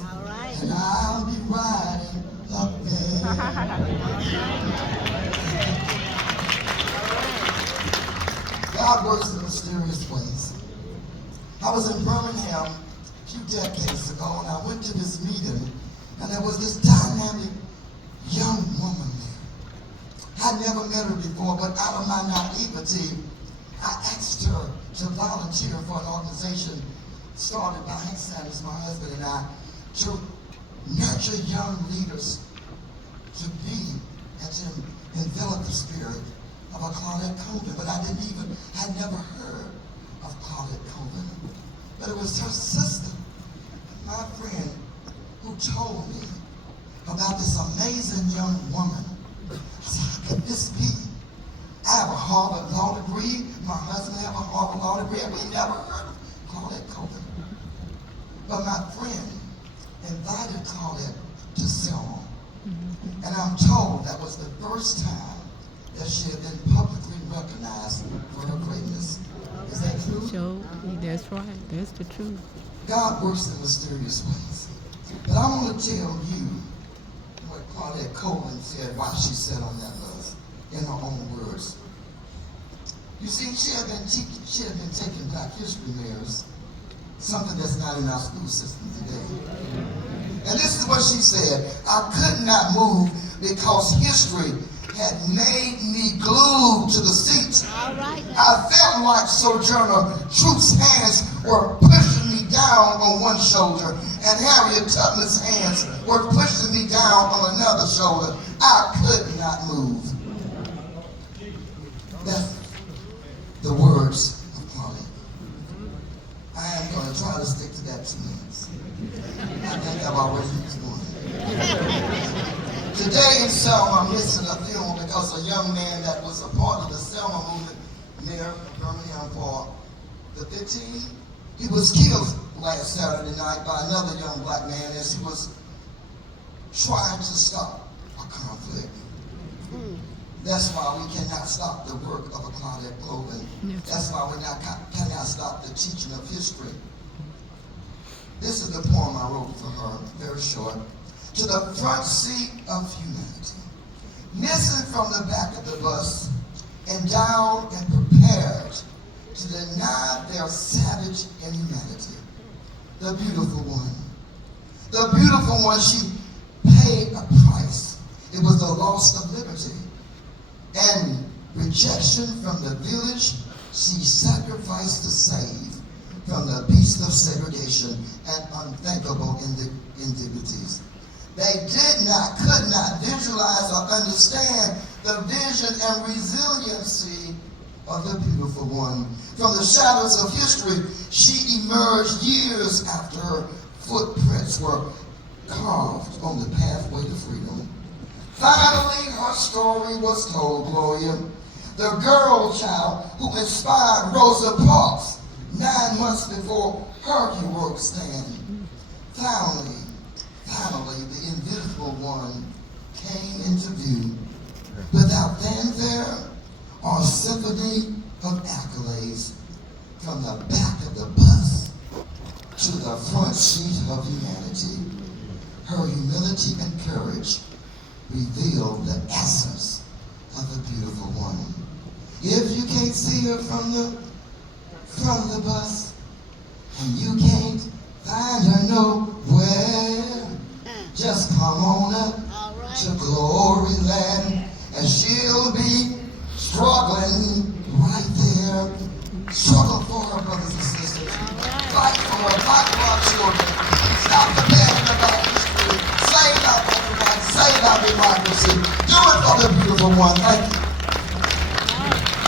All right. and I'll be riding up there. God works in mysterious ways. I was in Birmingham a few decades ago, and I went to this meeting, and there was this dynamic young woman there. I'd never met her before, but out of my naivety, I asked her to volunteer for an organization started by Hank Sanders, my husband, and I, to nurture young leaders to be and to envelop the spirit of a Claudette Colvin. But I had never heard of Claudette Colvin. But it was her sister, my friend, who told me about this amazing young woman. I said, how could this be? I have a Harvard law degree. My husband have a Harvard law degree, and we never heard of Claudette Colvin. But my friend invited Claudette to Selma. And I'm told that was the first time that she had been publicly recognized for her greatness. Is that true? Joe, that's right. That's the truth. God works in mysterious ways. But I want to tell you what Claudette Colvin said, why she said on that bus, in her own words. You see, she had been taking Black History mirrors, something that's not in our school system today. And this is what she said: I could not move because history had made me glued to the seat. All right. I felt like Sojourner Truth's hands were pushing me down on one shoulder, and Harriet Tubman's hands were pushing me down on another shoulder. I could not move. That's the words of Claudette. I am going to try to stick to that 2 minutes. I think I've already used one. Today in Selma, I'm missing a film because a young man that was a part of the Selma movement near Birmingham for the 15, he was killed last Saturday night by another young black man as he was trying to stop a conflict. That's why we cannot stop the work of a Claudette Colvin. That's why we cannot stop the teaching of history. This is the poem I wrote for her, very short. To the front seat of humanity, missing from the back of the bus, endowed and prepared to deny their savage inhumanity. The beautiful one. The beautiful one, she paid a price. It was the loss of liberty and rejection from the village she sacrificed to save from the beast of segregation and unthinkable indignities. They could not visualize or understand the vision and resiliency of the beautiful one. From the shadows of history, she emerged years after her footprints were carved on the pathway to freedom. Finally, her story was told, Gloria, the girl child who inspired Rosa Parks 9 months before her heroic stand. Finally, the invisible one came into view without fanfare or symphony of accolades. From the back of the bus to the front seat of humanity, her humility and courage revealed the essence of the beautiful one. If you can't see her from the bus, and you can't find her nowhere, just come on up to Glory Land, and she'll be struggling right there. Struggle for her brothers and sisters. Fight for her, fight for our children. Stop the bad about history. Save our human rights, save our democracy. Do it for the beautiful one. Thank you.